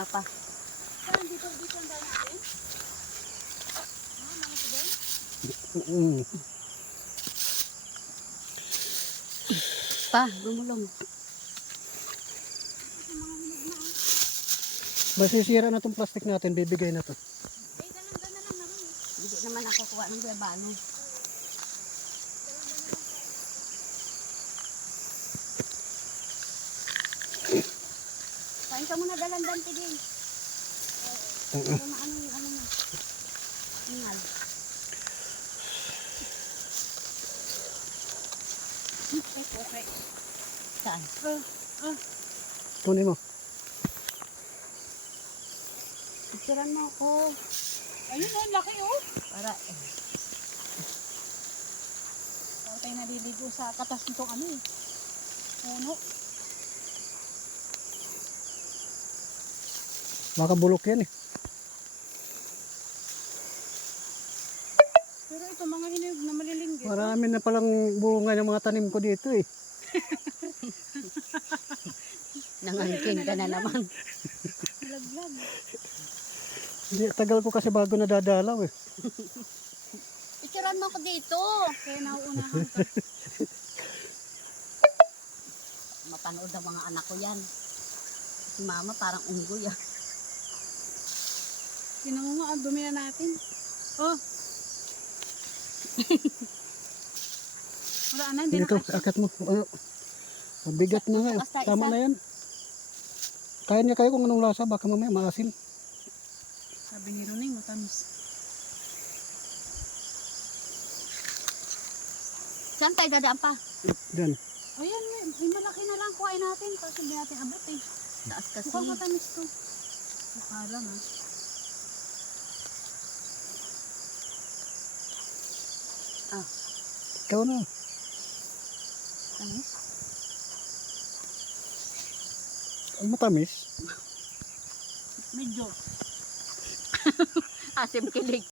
Apa? Saan dito ang daan natin? Mga ito din? Pa, gumulong. Masisira na tong plastic natin, bibigay na to. Dalang-dala lang naman eh. Hindi naman ako kuha ng gabano. Kain ka muna dalandan din. Ano mo? Ingal. Okay. Saan? Kunin mo. Picturean mo ako. Ayun oh, laki oh. Para Para tayo naliligo sa katas nitong ano eh. Puno. Makabulok yan eh. Pero ito mga hinog na malilinggit. Marami na palang bunga ng mga tanim ko dito eh. nangangking ka na naman. Laglag. Hindi, tagal ko kasi bago nadadalaw eh. Picturean mo ako dito. Kaya nauunahan ka. Mapanood ang mga anak ko yan. Si mama parang unggoy ah. Tinan mo nga, ang dumi na natin. Oh. Wala na, hindi na Dito, kasi. akat mo. Ano? Mabigat na nga. Basta Tama isa. na yan. Kaya niya kayo kung anong lasa, baka mamaya maasim. Sabi ni Roning, matamis. Saan tayo dadaan pa? Diyan. Ayan, yung malaki na lang kuhain natin. Kasi hindi natin abot eh. Taas kasi. Mukhang matamis to. Mukha lang ah. Ikaw na. Tamis? Ang matamis. Medyo. Asim kilig.